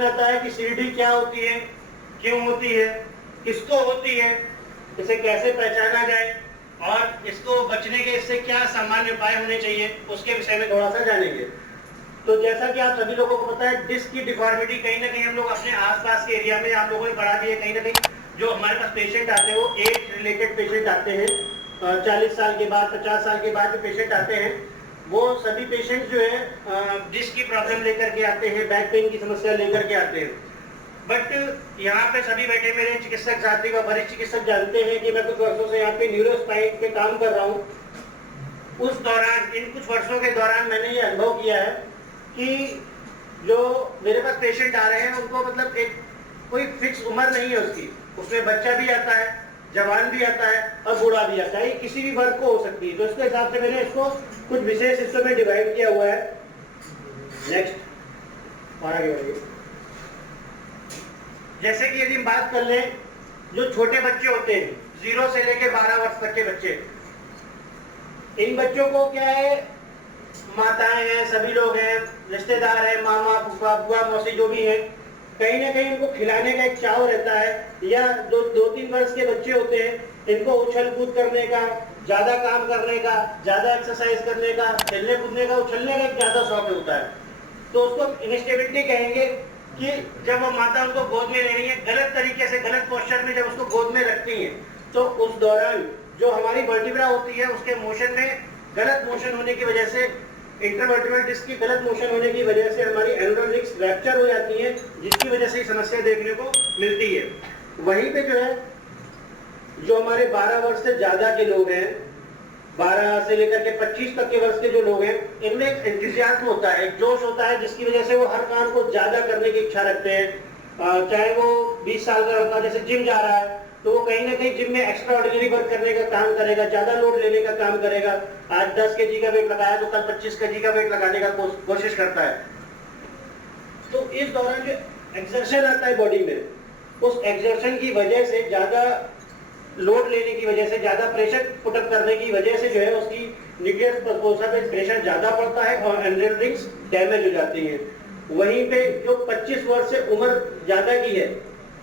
प्रश्न आता है कि सीडी क्या होती है, क्यों होती है, किसको होती है, इसे कैसे पहचाना जाए और इसको बचने के इससे क्या सामान्य उपाय होने चाहिए, उसके विषय में थोड़ा सा जानेंगे। तो जैसा कि आप सभी लोगों को पता है, डिस्क की डिफॉर्मिटी कहीं ना कहीं हम लोग अपने आसपास के एरिया में आप लोगों ने पढ़ा भी है। कहीं ना कहीं जो हमारे पास पेशेंट आते हैं वो एज रिलेटेड पेशेंट आते हैं, 40 साल के बाद 50 साल के बाद जो पेशेंट आते हैं वो सभी पेशेंट जो है डिस्क की प्रॉब्लम लेकर के आते हैं, बैक पेन की समस्या लेकर के आते हैं। बट यहाँ पे सभी बैठे मेरे चिकित्सक साथी व वरिष्ठ चिकित्सक जानते हैं कि मैं कुछ वर्षों से यहाँ पे न्यूरोस्पाइन पे काम कर रहा हूँ। उस दौरान, इन कुछ वर्षों के दौरान मैंने ये अनुभव किया है कि जो मेरे पास पेशेंट आ रहे हैं उनको मतलब एक कोई फिक्स उम्र नहीं है उसकी, उसमें बच्चा भी आता है, जवान भी आता है और बूढ़ा भी आता है, किसी भी वर्ग को हो सकती है। तो इसके हिसाब से मैंने इसको कुछ विशेष हिस्सों में डिवाइड किया हुआ है। नेक्स्ट और आगे बढ़िए। जैसे कि यदि हम बात कर लें, जो छोटे बच्चे होते हैं 0 से लेकर 12 वर्ष तक के बच्चे, इन बच्चों को क्या है, माताएं हैं, सभी लोग हैं, रिश्तेदार हैं, मामा फूफा बुआ मौसी जो भी हैं, कहीं ना कहीं इनको खिलाने का एक चाव रहता है। या 2-3 वर्ष के बच्चे होते हैं, इनको उछल कूद करने का, ज्यादा काम करने का, ज्यादा एक्सरसाइज करने का, खेलने कूदने का, उछलने का एक ज्यादा शौक होता है। तो उसको इनस्टेबिलिटी कहेंगे कि जब वो माता उनको गोद में ले रही है, गलत तरीके से गलत पोस्चर में जब उसको गोद में रखती है, तो उस दौरान जो हमारी वर्टिब्रा होती है उसके मोशन में गलत मोशन होने की वजह से, इंटरवर्टिब्रल डिस्क की गलत मोशन होने की वजह से हमारी एनुलर रिंग्स रैप्चर हो जाती है, जिसकी वजह से समस्या देखने को मिलती है। वहीं पे जो है, जो हमारे 12 वर्ष से ज्यादा के लोग हैं, 12 से लेकर के 25 तक के वर्ष के जो लोग हैं, इनमें एक एंथुसियाज्म होता है, एक जोश होता है, जिसकी वजह से वो हर काम को ज्यादा करने की इच्छा रखते हैं। चाहे वो 20 साल का लड़का जैसे जिम जा रहा है तो वो कहीं ना कहीं जिम में एक्स्ट्रा ऑर्डिनरी वर्क करने का काम करेगा, ज्यादा लोड लेने का काम करेगा। आज 10 kg का वेट लगाया तो कल 25 kg का वेट लगाने का कोशिश करता है। तो इस दौरान जो एक्सर्शन आता है बॉडी में, उस एक्सर्शन की वजह से, ज्यादा लोड लेने की वजह से, ज्यादा प्रेशर पुटअप करने की वजह से जो है उसकी न्यूक्लियस पल्पोसा पे प्रेशर ज्यादा पड़ता है और एनुलर रिंग्स डैमेज हो जाती हैं। वहीं पे जो 25 वर्ष से उम्र ज्यादा की है,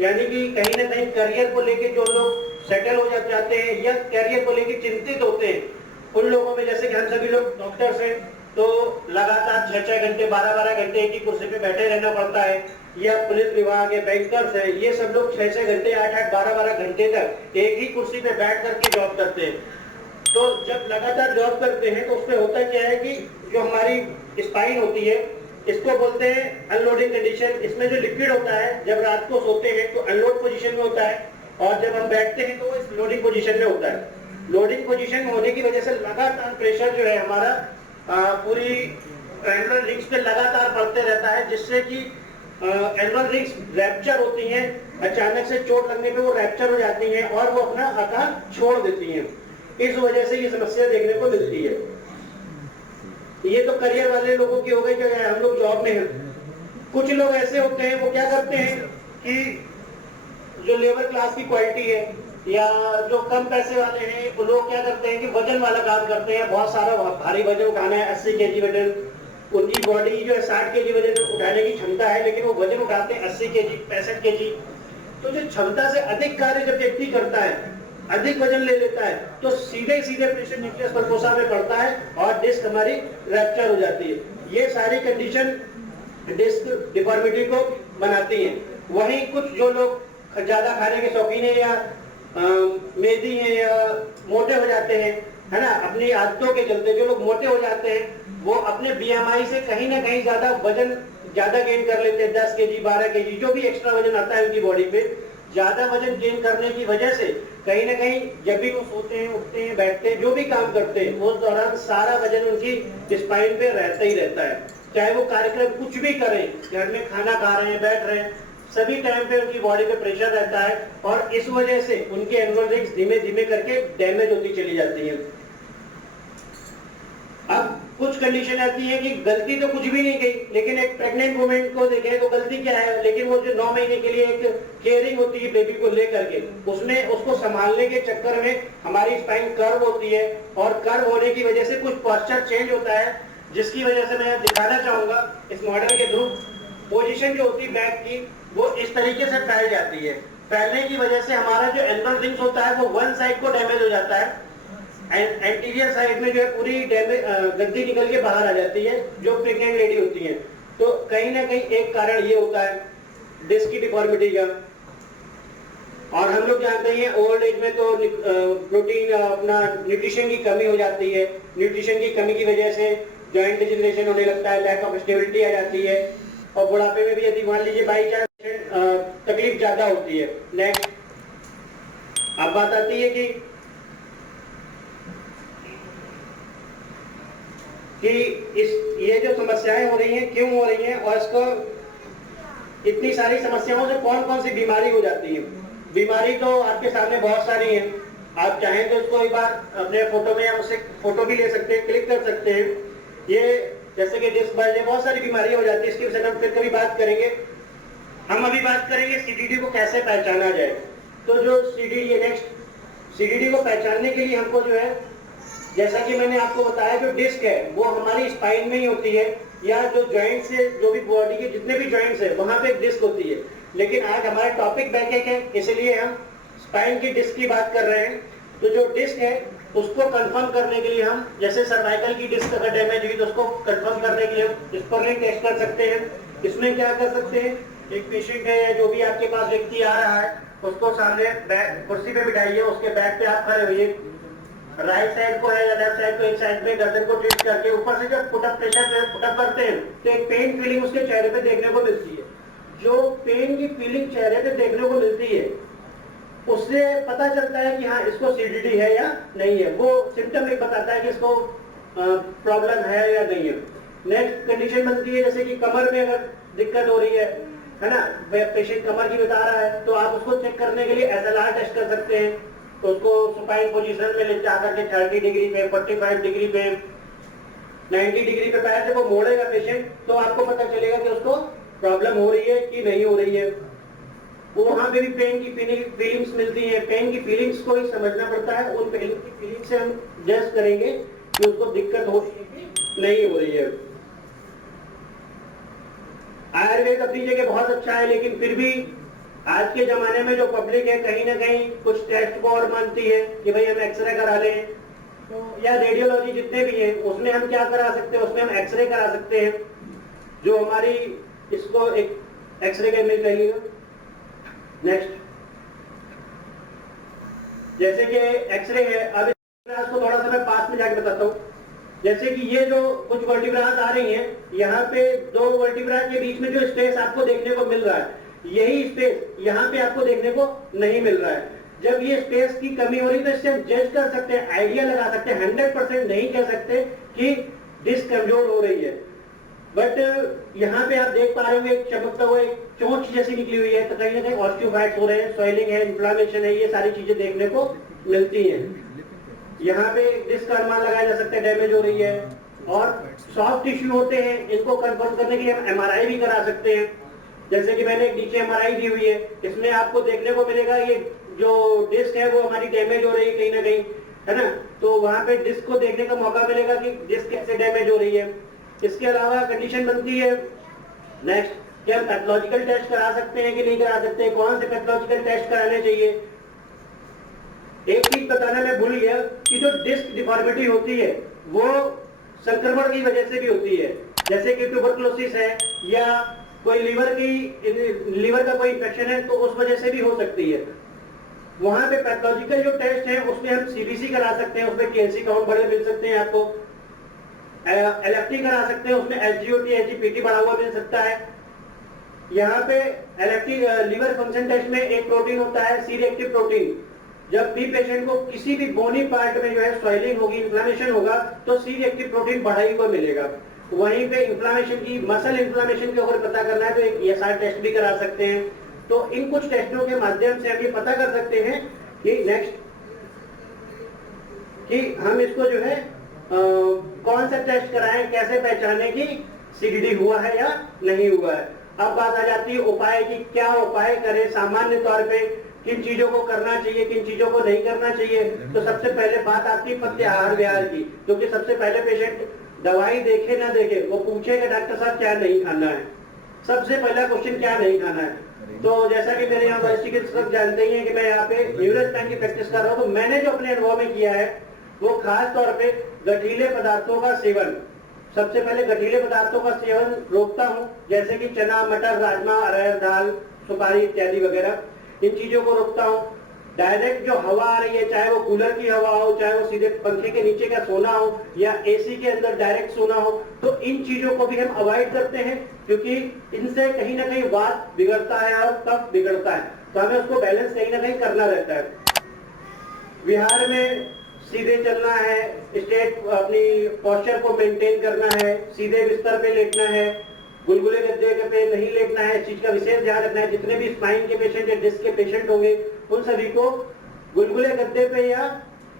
यानी कि कहीं ना कहीं करियर को लेके जो लोग सेटल हो जाते हैं या करियर को लेके चिंतित होते हैं, उन लोगों में, जैसे कि हम सभी लोग डॉक्टर्स हैं तो लगातार 6-6 घंटे 12-12 घंटे एक ही कुर्सी पे बैठे रहना पड़ता है, या पुलिस विभाग है, बैंकर्स है, ये सब लोग 6-6 घंटे 8-8 12-12 घंटे तक एक ही कुर्सी पे बैठ करके जॉब करते हैं। तो जब लगातार जॉब करते हैं तो उसमें होता क्या है कि जो हमारी स्पाइन होती है, इसको बोलते हैं अनलोडिंग कंडीशन। इसमें जो लिक्विड होता है, जब रात को सोते हैं तो अनलोड पोजीशन में होता है और जब हम बैठते हैं तो वो इस लोडिंग पोजीशन में होता है। लोडिंग पोजीशन में होने की वजह से लगातार प्रेशर जो है हमारा पूरी एनुलर रिंग्स पे लगातार बढ़ते रहता है, जिससे कि एनुलर रिंग्स रैप्चर होती हैं। अचानक से चोट लगने पे वो रैप्चर हो जाती हैं और वो अपना आकार छोड़ देती हैं। इस वजह से ये समस्या देखने को मिलती है। ये तो करियर वाले लोगों की हो गई, जो हम लोग जॉब में हैं। कुछ लोग ऐसे होते हैं, वो क्या करते हैं कि जो लेबर क्लास की क्वालिटी है या जो कम पैसे वाले हैं, वो लोग क्या करते हैं कि वजन वाला काम करते हैं। बहुत सारा भारी वजन उठाना है, 80 kg वजन, उनकी बॉडी जो है 60 kg वजन उठाने की क्षमता है, लेकिन वो वजन उठाते हैं 80 kg 65 kg। तो जो क्षमता से अधिक कार्य जब व्यक्ति करता है, अधिक वजन ले लेता है, तो सीधे प्रेशर न्यूक्लियस पल्पोसा में पड़ता है और डिस्क हमारी रैप्चर हो जाती है। ये सारी कंडीशन डिस्क डिफॉर्मिटी को बनाती हैं। वहीं कुछ जो लोग ज्यादा खाने के शौकीन है या मेदी है या मोटे हो जाते हैं, है ना, अपनी आदतों के चलते जो लोग मोटे हो जाते हैं वो अपने बीएमआई से कहीं ना कहीं ज्यादा वजन ज्यादा गेन कर लेते हैं। 10 kg 12 kg जो भी एक्स्ट्रा वजन आता है उनकी बॉडी पे, ज्यादा वजन गेन करने की वजह से कहीं ना कहीं जब भी वो सोते हैं, उठते हैं, बैठते हैं, जो भी काम करते हैं, उस दौरान सारा वजन उनकी स्पाइन पे रहता ही रहता है। चाहे वो कार्यक्रम कुछ भी करें, घर में खाना खा रहे हैं, बैठ रहे हैं, सभी टाइम पे उनकी बॉडी पे प्रेशर रहता है और इस वजह से उनके एनुलर रिंग्स धीमे धीमे करके डैमेज होती चली जाती है। अब कुछ कंडीशन आती है कि गलती तो कुछ भी नहीं की, लेकिन एक प्रेग्नेंट वुमेन को देखें तो गलती क्या है, लेकिन वो जो 9 महीने के लिए एक केयरिंग होती है बेबी को लेकर के, उसमें उसको संभालने के चक्कर में हमारी स्पाइन कर्व होती है और कर्व होने की वजह से कुछ पोस्चर चेंज होता है, जिसकी वजह से मैं दिखाना चाहूंगा इस मॉडल के थ्रू। पोजीशन जो होती है बैक की वो इस तरीके से फैल जाती है। फैलने की वजह से हमारा जो एल्बल रिंग्स होता है वो वन साइड को डैमेज हो जाता है, एंटीरियर साइड में जो है पूरी गद्दी निकल के बाहर आ जाती है जो प्रेग्नेंट लेडी होती है। तो कहीं ना कहीं एक कारण ये होता है डिस्क की डिफॉर्मिटी का। और हम लोग जानते हैं ओल्ड एज में तो प्रोटीन अपना न्यूट्रिशन की कमी हो जाती है, न्यूट्रिशन की कमी की वजह से जॉइंट डिजनरेशन होने लगता है, लैक ऑफ स्टेबिलिटी आ जाती है, और बुढ़ापे में भी यदि मान लीजिए बाई चांस तकलीफ ज्यादा होती है। नेक्स्ट अब बात आती है कि ये जो समस्याएं हो रही हैं क्यों हो रही हैं, और इसको इतनी सारी समस्याओं से कौन कौन सी बीमारी हो जाती है। बीमारी तो आपके सामने बहुत सारी हैं, आप चाहें तो इसको एक बार अपने फोटो में या उससे फोटो भी ले सकते हैं, क्लिक कर सकते हैं। ये जैसे कि डिस्क बल्ज, बहुत सारी बीमारियां हो जाती है, इसके विषय में हम फिर कभी बात करेंगे। हम अभी बात करेंगे सीडीडी को कैसे पहचाना जाए। तो जो सीडीडी है, नेक्स्ट सीडीडी को पहचानने के लिए हमको जो है, जैसा कि मैंने आपको बताया, जो डिस्क है वो हमारी स्पाइन में ही होती है, या जो जॉइंट्स है, जो भी बॉडी के जितने भी जॉइंट्स है वहां पे एक डिस्क होती है। लेकिन आज हमारा टॉपिक बैकएक है, इसलिए हम स्पाइन की डिस्क की बात कर रहे हैं। तो जो डिस्क है उसको कंफर्म करने के लिए हम, जैसे सर्वाइकल की डिस्क अगर डैमेज हुई तो उसको कंफर्म करने के लिए हम स्पर्लिंग टेस्ट कर सकते हैं। इसमें क्या कर सकते हैं, एक पेशेंट है, जो भी आपके पास व्यक्ति आ रहा है उसको सामने कुर्सी पे बिठाइए, उसके बैक पे आप खड़े होइए, राइट साइड को है या लेफ्ट साइड को, एक साइड में गर्दन को ट्विस्ट करके ऊपर से जब पुटअप पुटअप करते हैं तो एक पेन फीलिंग उसके चेहरे पे देखने को मिलती है। जो पेन की फीलिंग चेहरे पे देखने को मिलती है उससे पता चलता है कि हाँ इसको सीडीडी है या नहीं है। वो सिम्टम एक बताता है कि इसको प्रॉब्लम है या नहीं है। नेक्स्ट कंडीशन बनती है जैसे कि कमर में अगर दिक्कत हो रही है ना, पेशेंट कमर की बता रहा है, तो आप उसको चेक करने के लिए एसएलआर टेस्ट कर सकते हैं। तो उसको सुपाइन पोजीशन में ले जाकर के 30 डिग्री पे, 45 डिग्री पे, 90 डिग्री पे पैर जब वो मोड़ेगा पेशेंट, तो आपको पता चलेगा कि उसको प्रॉब्लम हो रही है कि नहीं हो रही है। वो वहां पे भी पेन की फीलिंग्स मिलती है, पेन की फीलिंग्स को ही समझना पड़ता है। उन पेन की फीलिंग से हम जज करेंगे कि उसको दिक्कत हो रही है कि नहीं हो रही है। आयुर्वेद अपनी जगह बहुत अच्छा है, लेकिन फिर भी आज के जमाने में जो पब्लिक है कहीं ना कहीं कुछ टेस्ट को और मानती है कि भाई हम एक्सरे करा लें, तो या रेडियोलॉजी जितने भी हैं उसमें हम क्या करा सकते हैं, उसमें हम एक्सरे करा सकते हैं। जो हमारी इसको एक एक्सरे का इमेज लगाइएगा। नेक्स्ट, जैसे कि एक्सरे है, अब इसको थोड़ा सा मैं पास में जाके बताता हूँ। जैसे कि ये जो कुछ वर्टिब्रास आ रही हैं, यहाँ पे दो वर्टिब्रा के बीच में जो स्पेस आपको देखने को मिल रहा है, यही स्पेस यहाँ पे आपको देखने को नहीं मिल रहा है। जब ये स्पेस की कमी हो रही है तो इससे हम जज कर सकते हैं, आइडिया लगा सकते हैं, 100% नहीं कह सकते कि डिस्क कमजोर हो रही है। बट यहाँ पे आप देख पा रहे होंगे एक चमकता हुआ एक चोंच जैसी निकली हुई है, तो कहीं ना कहीं ऑस्टियोफाइट्स हो रहे हैं, सॉइलिंग है, इन्फ्लामेशन है, ये सारी चीजें देखने को मिलती हैं। यहाँ पे डिस्क का अनुमान लगाया जा सकता है डैमेज हो रही है। और सॉफ्ट टिश्यू होते हैं, इनको कंफर्म करने के लिए हम एमआरआई भी करा सकते हैं। जैसे कि मैंने एक नीचे एमआरआई दी हुई है, इसमें आपको देखने को मिलेगा ये जो डिस्क है वो हमारी डैमेज हो रही है कहीं ना कहीं, है ना। तो वहां पे डिस्क को देखने का मौका मिलेगा कि डिस्क कैसे डैमेज हो रही है। इसके अलावा कंडीशन बनती है नेक्स्ट, क्या हम पैथोलॉजिकल टेस्ट करा सकते हैं कि नहीं करा सकते, कौन से पैथोलॉजिकल टेस्ट कराने चाहिए। एक चीज बताना मैं भूल गया कि जो डिस्क डिफॉर्मिटी होती है वो संक्रमण की वजह से भी होती है, जैसे कि ट्यूबरकुलोसिस है या कोई लीवर का कोई इन्फेक्शन है, तो उस वजह से भी हो सकती है। वहां पे पैथोलॉजिकल जो टेस्ट है उसमें हम सीबीसी करा सकते हैं, उसमें केएलसी काउंट बड़े मिल सकते हैं आपको, एलएफटी करा सकते हैं, उसमें एसजीओटी एसजीपीटी बढ़ा हुआ मिल सकता है। यहाँ पे एलएफटी लीवर फंक्शन टेस्ट में एक प्रोटीन होता है सी रिएक्टिव प्रोटीन। जब भी पेशेंट को किसी भी बोनी पार्ट में जो है स्वेलिंग होगी, इन्फ्लेमेशन होगा, तो सी रिएक्टिव प्रोटीन बढ़ा हुआ मिलेगा। वहीं पे इन्फ्लेमेशन की, मसल इन्फ्लेमेशन की अगर पता करना है तो एक ईएसआर टेस्ट भी करा सकते हैं। तो इन कुछ टेस्टों के माध्यम से हम ये पता कर सकते हैं कि नेक्स्ट कि हम इसको जो है कौन सा टेस्ट कराएं, कैसे पहचाने कि सीडीडी हुआ है या नहीं हुआ है। अब बात आ जाती है उपाय की, क्या उपाय करें सामान्य तौर पे, किन चीजों को करना चाहिए, किन चीजों को नहीं करना चाहिए। तो सबसे पहले बात आती है पथ्य आहार विहार की, क्योंकि सबसे पहले पेशेंट दवाई देखे ना देखे वो पूछेगा डॉक्टर साहब क्या नहीं खाना है। सबसे पहला क्वेश्चन क्या नहीं खाना है। तो जैसा कि मेरे यहाँ वरिष्ठ चिकित्सक जानते ही हैं कि मैं यहाँ पे न्यूरोस्पाइन की प्रैक्टिस कर रहा हूँ, तो मैंने जो अपने अनुभव में किया है वो खास तौर पे गठीले पदार्थों का सेवन, सबसे पहले गठीले पदार्थों का सेवन रोकता हूँ, जैसे कि चना, मटर, राजमा, अरहर दाल, सुपारी इत्यादि वगैरह, इन चीजों को रोकता हूँ। डायरेक्ट जो हवा आ रही है, चाहे वो कूलर की हवा हो, चाहे वो सीधे पंखे के नीचे का सोना हो या एसी के अंदर डायरेक्ट सोना हो, तो इन चीजों को भी हम अवॉइड करते हैं, क्योंकि इनसे कहीं ना कहीं वात बिगड़ता है और कफ बिगड़ता है, तो हमें उसको बैलेंस कहीं ना कहीं करना रहता है। विहार में सीधे चलना है, स्ट्रेट अपनी पोस्चर को मेंटेन करना है, सीधे बिस्तर पे लेटना है, गुलगुले गद्दे पे नहीं लेटना है, इस चीज का विशेष ध्यान रखना है। जितने भी स्पाइन के पेशेंट या डिस्क के पेशेंट होंगे उन सभी को गुलगुले गद्दे पे या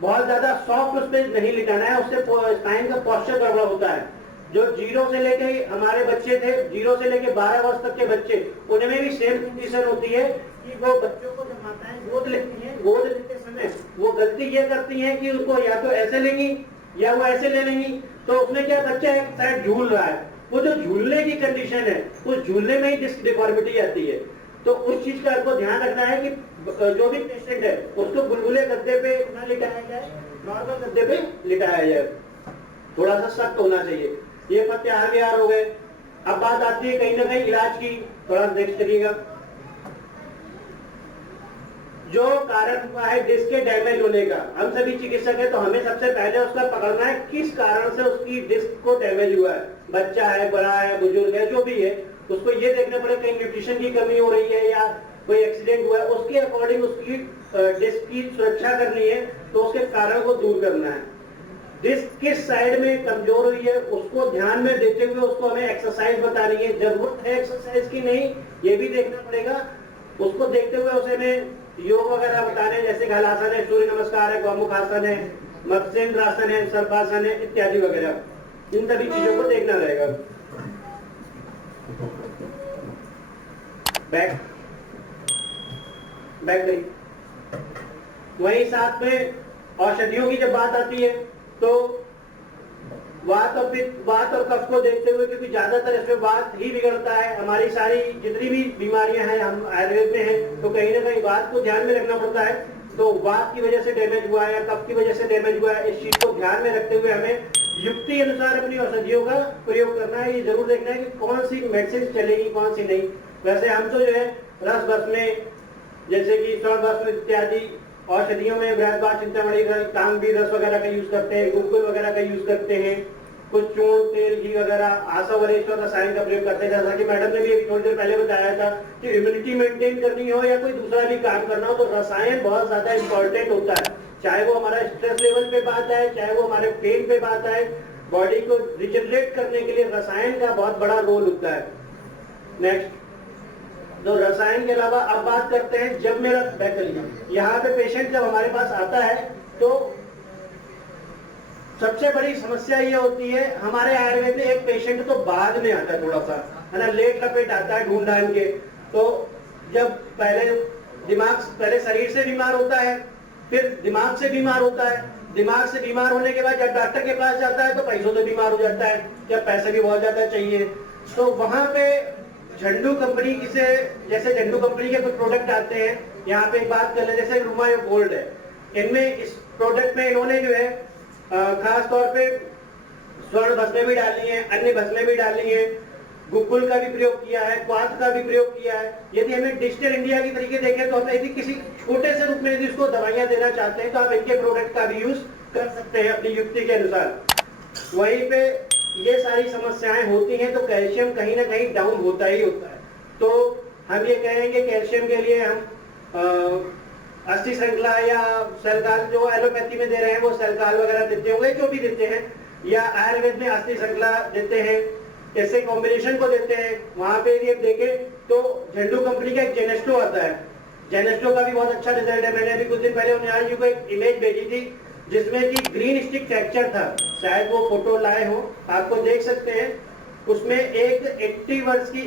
बहुत ज्यादा सॉफ्ट उस पे नहीं लिटाना है, उससे स्पाइन का पोस्चर गड़बड़ होता है। जो 0 से लेके हमारे बच्चे थे, 0 से लेके 12 वर्ष तक के बच्चे, उनमें भी सेम कंडीशन होती है कि वो बच्चों को जब माताएं गोद लेती हैं, गोद लेते समय वो गलती ये करती हैं कि उनको या तो ऐसे लेंगी या वो ऐसे ले लेंगी, तो उसमें क्या बच्चा एक साइड झूल रहा है, वो जो झूलने की कंडीशन है उस झूलने में ही डिस्क डिफॉर्मिटी आती है। तो उस चीज का आपको ध्यान रखना है कि जो भी पेशेंट है उसको गुलगुले गद्दे पे ना लिटाया जाए, नॉर्मल गद्दे पे लिटाया जाए, थोड़ा सा सख्त होना चाहिए। ये प्रत्याहार विहार हो गए। अब बात आती है कहीं ना कहीं इलाज की, थोड़ा देख करिएगा। जो कारण हुआ है डिस्क के डैमेज होने का, हम सभी चिकित्सक है तो हमें सबसे पहले उसका पकड़ना है किस कारण से उसकी डिस्क को डैमेज हुआ है। बच्चा है, बड़ा है, बुजुर्ग है, जो भी है, उसको ये देखना पड़ेगा कहीं न्यूट्रिशन की कमी हो रही है या कोई एक्सीडेंट हुआ है, उसके अकॉर्डिंग उसकी डिस्क की सुरक्षा करनी है, तो उसके कारण को दूर करना है। डिस्क किस साइड में कमजोर हुई है उसको ध्यान में देते हुए उसको हमें एक्सरसाइज बतानी है। जरूरत है एक्सरसाइज की नहीं, ये भी देखना पड़ेगा। उसको देखते हुए उसे हमें योग वगैरह बताने, जैसे हलासन है, सूर्य नमस्कार है, गौमुख आसन है, मत्स्येंद्र आसन है, सर्पासन है इत्यादि वगैरह, इन सभी चीजों को देखना रहेगा। बैक बैक वही साथ में औषधियों की जब बात आती है तो वात और कफ को देखते हुए, क्योंकि ज्यादातर इसमें वात ही बिगड़ता है, हमारी सारी जितनी भी बीमारियां हैं हम आयुर्वेद में हैं, तो कहीं ना कहीं वात को ध्यान में रखना पड़ता है। तो वात की वजह से डैमेज हुआ है या कफ की वजह से डैमेज हुआ है, इस चीज को ध्यान में रखते हुए हमें युक्ति अनुसार अपनी औषधियों का प्रयोग करना है। ये जरूर देखना है कि कौन सी मेडिसिन चलेगी कौन सी नहीं। वैसे हम तो जो है रस भस्म, जैसे कि स्वर्ण भस्म इत्यादि औषधियों में बृहदबात, चिंतामणि, तांबी रस वगैरह का यूज करते हैं, गुलकुल वगैरह का यूज करते हैं, कुछ चूर्ण, तेल, घी वगैरह, आसवरेश्वर रसायन का प्रयोग करते हैं। जैसा कि मैडम ने भी अभी थोड़ी देर पहले बताया था कि इम्यूनिटी मेंटेन करनी हो या कोई दूसरा भी काम करना हो तो रसायन बहुत ज्यादा इंपॉर्टेंट होता है। चाहे वो हमारा स्ट्रेस लेवल पे बात आए, चाहे वो हमारे पेन पे बात आए, बॉडी को रिजनरेट करने के लिए रसायन का बहुत बड़ा रोल होता है। नेक्स्ट, तो रसायन के अलावा अब बात करते हैं, जब मेरा यहाँ पे पेशेंट जब हमारे पास आता है तो सबसे बड़ी समस्या ये होती है, हमारे आयुर्वेद में एक पेशेंट तो बाद में आता है, थोड़ा सा है ना, लेट लपेट आता है ढूंढ ढांढ के। तो जब पहले शरीर से बीमार होता है, फिर दिमाग से बीमार होता है, दिमाग से बीमार होने के बाद जब डॉक्टर के पास जाता है तो पैसों से बीमार हो जाता है, जब पैसे भी बहुत ज्यादा चाहिए। तो वहां पे झंडू कंपनी से, जैसे झंडू कंपनी के कुछ प्रोडक्ट आते हैं, यहाँ पे एक बात कर ले, जैसे रूमा गोल्ड है, इनमें इस प्रोडक्ट में इन्होंने जो है खास तौर पे स्वर्ण भस्में भी डाली है, अन्य भस्में भी डाली है, गुकुल का भी प्रयोग किया है, क्वाथ का भी प्रयोग किया है। यदि हमें डिजिटल इंडिया की तरीके देखें तो हम यदि किसी छोटे से रूप में यदि उसको दवाइयां देना चाहते हैं तो आप इनके प्रोडक्ट का भी यूज कर सकते हैं अपनी युक्ति के अनुसार। वहीं पे ये सारी समस्याएं होती हैं तो कैल्शियम कहीं ना कहीं डाउन होता ही होता है। तो हम ये कहेंगे कैल्शियम के लिए हम अस्थि श्रृंखला या सेलकाल, जो एलोपैथी में दे रहे हैं वो सेलकाल वगैरह देते होंगे, जो भी देते हैं, या आयुर्वेद में अस्थि श्रृंखला देते हैं, ऐसे कॉम्बिनेशन को देते हैं। वहां पे यदि आप देखें तो झंडू कंपनी का एक जेनेस्टो आता है, जेनेस्टो का भी बहुत अच्छा रिजल्ट है। मैंने अभी कुछ दिन पहले उन्हें जी को एक इमेज भेजी थी जिसमें कि ग्रीन स्टिक फ्रैक्चर था, शायद वो फोटो लाए हो, आपको देख सकते हैं। उसमें एक 80 वर्ष की